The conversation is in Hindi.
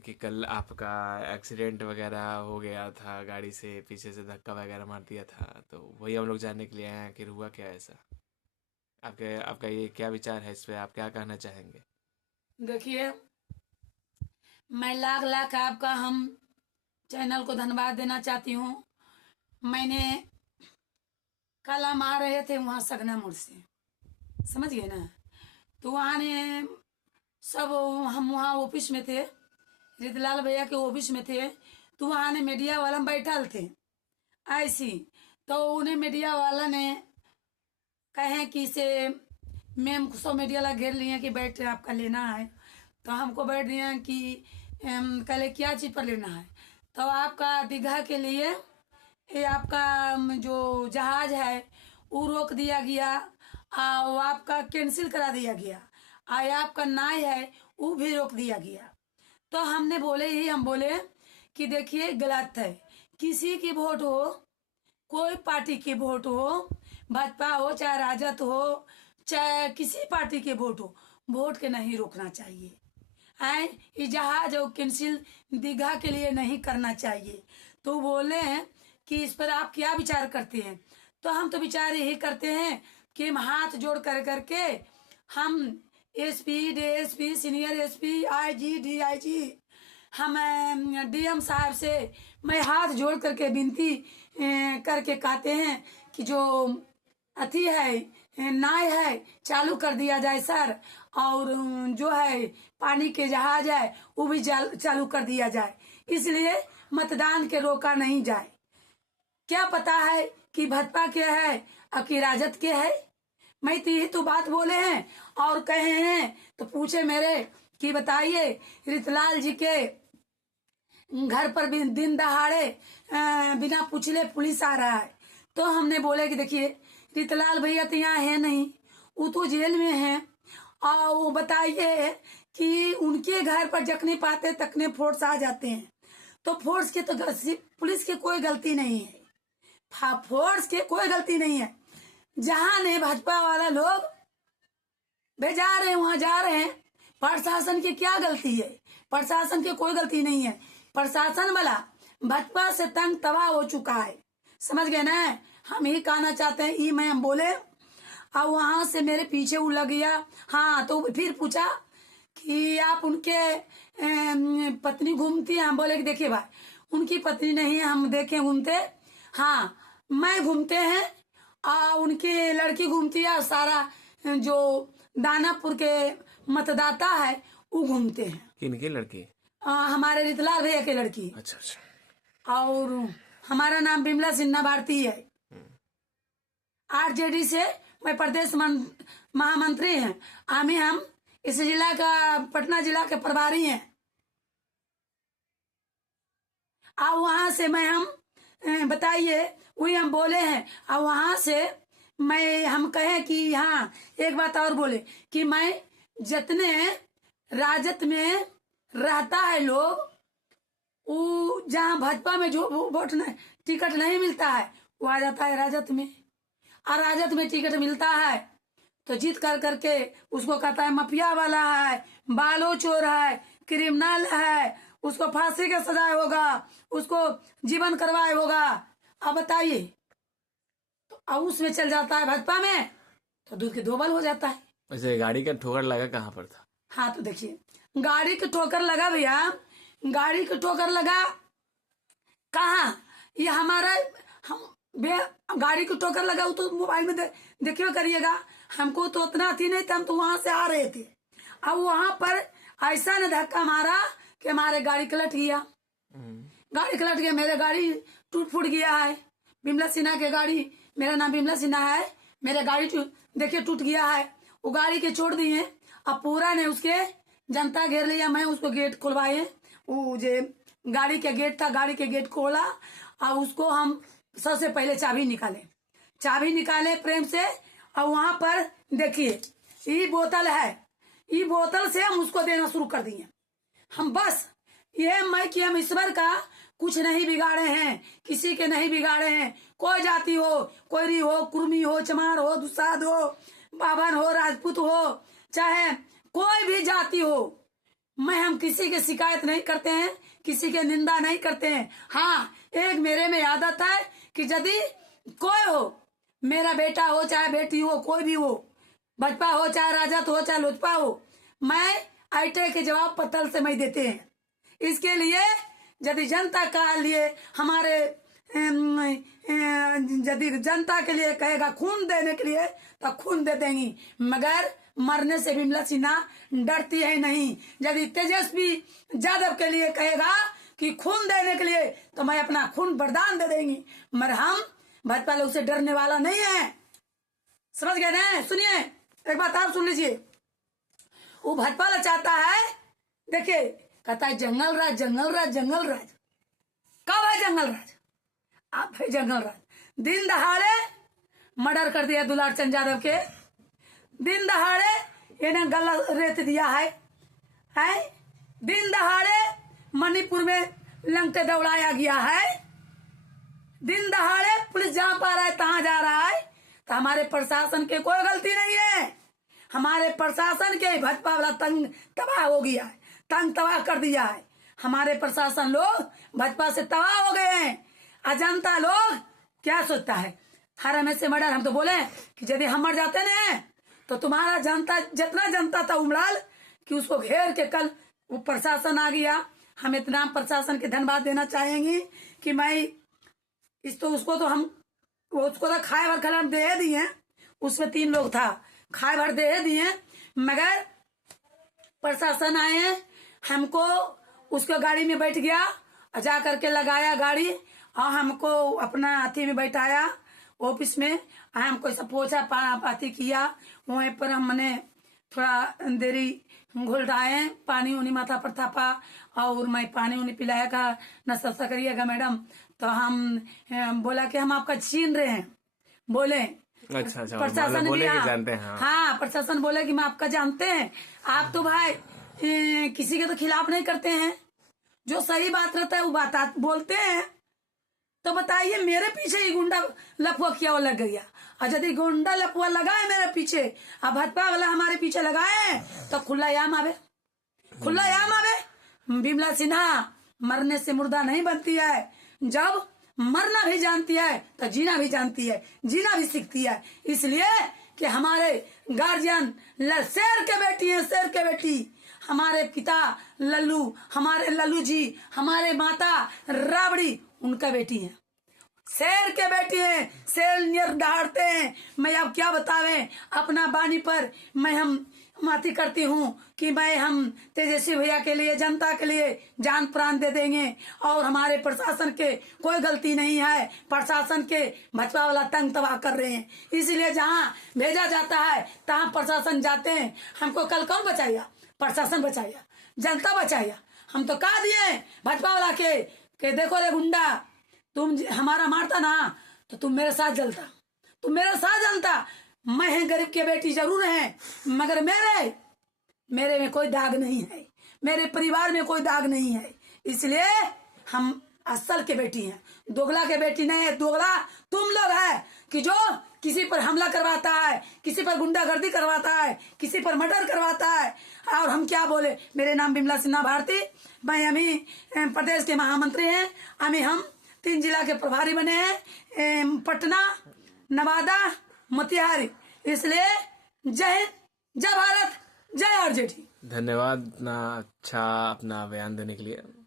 कि कल आपका एक्सीडेंट वगैरह हो गया था, गाड़ी से पीछे से धक्का वगैरह मार दिया था, तो वही हम लोग जानने के लिए आए हैं, आखिर हुआ क्या ऐसा। आपके आपका ये क्या विचार है इस पे, आप क्या कहना चाहेंगे। देखिए, मैं लाख लाख आपका हम चैनल को धन्यवाद देना चाहती हूँ। मैंने कल हम आ रहे थे वहाँ सगना मोड़ से, समझ गए ना। तो वहाँ ने सब, हम वहाँ ऑफिस में थे, रितलाल भैया के ऑफिस में थे। तो वहाँ ने मीडिया वाला बैठल थे ऐसी। तो उन्हें मीडिया वाला ने कहे कि इसे मैम को सब मीडिया वाला घेर लिए कि बैठ आपका लेना है। तो हमको बैठ दिया कि कल क्या चीज़ पर लेना है। तो आपका दीघा के लिए ये आपका जो जहाज है वो रोक दिया गया, वो आपका कैंसिल करा दिया गया। ये आपका नाव है वो भी रोक दिया गया। तो हमने बोले ही हम बोले कि देखिए गलत है। किसी की वोट हो, कोई पार्टी की वोट हो, भाजपा हो चाहे राजद हो, चाहे किसी पार्टी के वोट हो, वोट के नहीं रोकना चाहिए। है ये जहाज और कैंसिल दीघा के लिए नहीं करना चाहिए। तो बोले हैं कि इस पर आप क्या विचार करते हैं। तो हम तो विचार यही करते हैं कि हम हाथ जोड़ कर करके हम SP, DSP, senior SP, IG, DIG, हम डीएम साहब से मैं हाथ जोड़ करके विनती करके कहते हैं कि जो अथी है नाव है चालू कर दिया जाए सर। और जो है पानी के जहाज है वो भी चालू कर दिया जाए, इसलिए मतदान के रोका नहीं जाए। क्या पता है कि भाजपा के है और कि राजद के है। मैं तो यही तो बात बोले हैं और कहे हैं। तो पूछे मेरे कि बताइए रितलाल जी के घर पर भी दिन दहाड़े बिना पूछले पुलिस आ रहा है। तो हमने बोले कि देखिए रितलाल भैया तो यहाँ है नहीं, वो तो जेल में है। और वो बताइए कि उनके घर पर जखने पाते तकने फोर्स आ जाते हैं। तो फोर्स के तो पुलिस की कोई गलती नहीं है, फोर्स की कोई गलती नहीं है। जहां ने भाजपा वाला लोग भेजा रहे हैं वहां जा रहे हैं। प्रशासन की क्या गलती है? प्रशासन की कोई गलती नहीं है। प्रशासन वाला भाजपा से तंग तबाह हो चुका है, समझ गए ना। हम ही कहना चाहते हैं ई मैम बोले। और वहां से मेरे पीछे वो लग गया। हाँ, तो फिर पूछा कि आप उनके पत्नी घूमती है। हम बोले कि देखिए भाई उनकी पत्नी नहीं है, हम देखे घूमते। हाँ, मैं घूमते हैं और उनकी लड़की घूमती है और सारा जो दानापुर के मतदाता है वो घूमते हैं। किनकी लड़की। हमारे रितलाल भैया की लड़की। अच्छा अच्छा। और हमारा नाम बिमला सिन्हा भारती है। आरजेडी से मैं प्रदेश महामंत्री हैं। हम इस जिला का, पटना जिला के प्रभारी हैं। और वहां से मैं हम बताइए वही हम बोले हैं। और वहां से मैं हम कहे कि हाँ एक बात और बोले कि मैं जितने राजद में रहता है लोग, वो जहाँ भाजपा में जो वोट टिकट नहीं मिलता है वो आ जाता है राजद में। और राजद में टिकट मिलता है तो जीत कर करके उसको कहता है माफिया वाला है, बालो चोर है, क्रिमिनल है, उसको फांसी का सजाए होगा, उसको जीवन करवाए होगा। अब बताइए, तो अब उसमें चल जाता है भाजपा में तो दूध के धोबल हो जाता है। वैसे गाड़ी का ठोकर लगा कहाँ पर था। हाँ, तो देखिए गाड़ी की ठोकर लगा भैया, गाड़ी की ठोकर लगा कहाँ, ये हमारा हम गाड़ी की ठोकर लगा वो तो मोबाइल में देखिए करिएगा। हमको तो उतना थी नहीं था, हम तो वहां से आ रहे थे। अब वहां पर ऐसा ने धक्का मारा कि हमारे गाड़ी पलट गया। गाड़ी पलट गया, मेरे गाड़ी टूट फूट गया है। बिमला सिन्हा की गाड़ी, मेरा नाम बिमला सिन्हा है, मेरा गाड़ी देखिए टूट गया है। वो गाड़ी के छोड़ दिए। अब पूरा ने उसके जनता घेर लिया। मैं उसको गेट खुलवाए, वो जो गाड़ी के गेट था, गाड़ी के गेट खोला और उसको हम सबसे पहले चाबी निकाले प्रेम से। और वहां पर देखिए ये बोतल है, ये बोतल से हम उसको देना शुरू कर दिए। हम बस ये मैं कि हम ईश्वर का कुछ नहीं बिगाड़े हैं, किसी के नहीं बिगाड़े हैं। कोई जाति हो, कोयरी हो, कुर्मी हो, चमार हो, दुसाद हो, बाभन हो, राजपूत हो, चाहे कोई भी जाति हो, हम किसी की शिकायत नहीं करते हैं, किसी के निंदा नहीं करते हैं। हाँ, एक मेरे में आदत है कि यदि कोई हो, मेरा बेटा हो चाहे बेटी हो, कोई भी हो, भाजपा हो चाहे राजद हो चाहे लोजपा हो, मैं आईटे के जवाब पत्थर से मैं देते हैं। इसके लिए यदि जनता का लिए हमारे यदि जनता के लिए कहेगा खून देने के लिए तो खून दे देंगी, मगर मरने से विमला सिन्हा डरती है नहीं। यदि तेजस्वी यादव के लिए कहेगा कि खून देने के लिए तो मैं अपना खून बलिदान दे देंगी, मगर हम भाजपा लोग से डरने वाला नहीं है। समझ गए ना? सुनिए, एक बात आप सुन लीजिए। वो भाजपा वाला चाहता है, देखिए, कहता है जंगल राज, जंगल राज, जंगल राज। कब है जंगल राज? आप है जंगल राज। दिन दहाड़े मर्डर कर दिया दुलार चंद यादव के, दिन दहाड़े इन्हें गला रेत दिया है? दिन दहाड़े मणिपुर में लंके दौड़ाया गया है, दिन दहाड़े पुलिस जहां पा रहा है तहां जा रहा है। तो हमारे प्रशासन के कोई गलती नहीं है, हमारे प्रशासन के भाजपा वाला तंग तबाह हो गया है, तंग तबाह कर दिया है। हमारे प्रशासन लोग भाजपा से तबाह हो गए हैं। अजंता लोग क्या सोचता है, हर हमें से मर्डर। हम तो बोले कि यदि हम मर जाते ना तो तुम्हारा जनता जितना जनता था उमड़ाल कि उसको घेर के कल वो प्रशासन आ गया। हम इतना प्रशासन के धन्यवाद देना चाहेंगे कि मैं इस तो उसको तो हम उसको तो खाए भर खिला दे दिए, उसमें 3 लोग था, खाए भर दे दिए, मगर प्रशासन आए, हमको उसको गाड़ी में बैठ गया, जा करके लगाया गाड़ी और हमको अपना हाथी में बैठाया ऑफिस में। हमको सब पोछा पाती किया, वहीं पर हमने थोड़ा देरी घुलटाए, पानी उन्हीं माथा पर थापा और मैं पानी उन्हीं पिलाया का नाश्ता करिएगा मैडम। तो हम बोला कि हम आपका छीन रहे हैं, बोले अच्छा अच्छा, प्रशासन बोले भी कि जानते हैं। हाँ, प्रशासन बोले कि हम आपका जानते हैं, आप तो भाई किसी के तो खिलाफ नहीं करते हैं, जो सही बात रहता है वो बात बोलते हैं। तो बताइए, मेरे पीछे ही गुंडा लफुआ किया लग गया, और यदि गुंडा लफुआ लगाए मेरे पीछे, अब भाजपा वाला हमारे पीछे लगाए तो खुला याम आवे, खुला याम आवे। विमला सिन्हा मरने से मुर्दा नहीं बनती है, जब मरना भी जानती है तो जीना भी जानती है, जीना भी सीखती है। इसलिए कि हमारे गार्जियन शेर के बेटी हैं, शेर के बेटी। हमारे पिता लल्लू, हमारे लल्लू जी, हमारे माता राबड़ी उनका बेटी है, शेर के बेटी है, शेर नियर दहाड़ते हैं। मैं अब क्या बतावें, अपना बानी पर मैं हम माती करती हूँ कि हम तेजस्वी भैया के लिए, जनता के लिए जान प्राण दे देंगे। और हमारे प्रशासन के कोई गलती नहीं है, प्रशासन के भाजपा वाला तंग तबाह कर रहे हैं। इसलिए जहाँ भेजा जाता है तहाँ प्रशासन जाते हैं। हमको कल कौन बचाएगा? प्रशासन बचाएगा, जनता बचाएगा। हम तो कहा दिए भाजपा वाला के देखो रे गुंडा, तुम हमारा मारता ना तो तुम मेरे साथ जलता, तुम मेरे साथ जलता। मैं गरीब की बेटी जरूर है, मगर मेरे में कोई दाग नहीं है, मेरे परिवार में कोई दाग नहीं है। इसलिए हम असल के बेटी हैं, दोगला के बेटी नहीं है। दोगला तुम लोग है कि जो किसी पर हमला करवाता है, किसी पर गुंडागर्दी करवाता है, किसी पर मर्डर करवाता है। और हम क्या बोले, मेरे नाम विमला सिन्हा भारती, मैं अभी प्रदेश के महामंत्री हैं। अभी हम 3 जिला के प्रभारी बने हैं, पटना, नवादा, मोतिहारी। इसलिए जय हिंद, जय भारत, जय आरजेडी। धन्यवाद इतना अच्छा अपना बयान देने के लिए।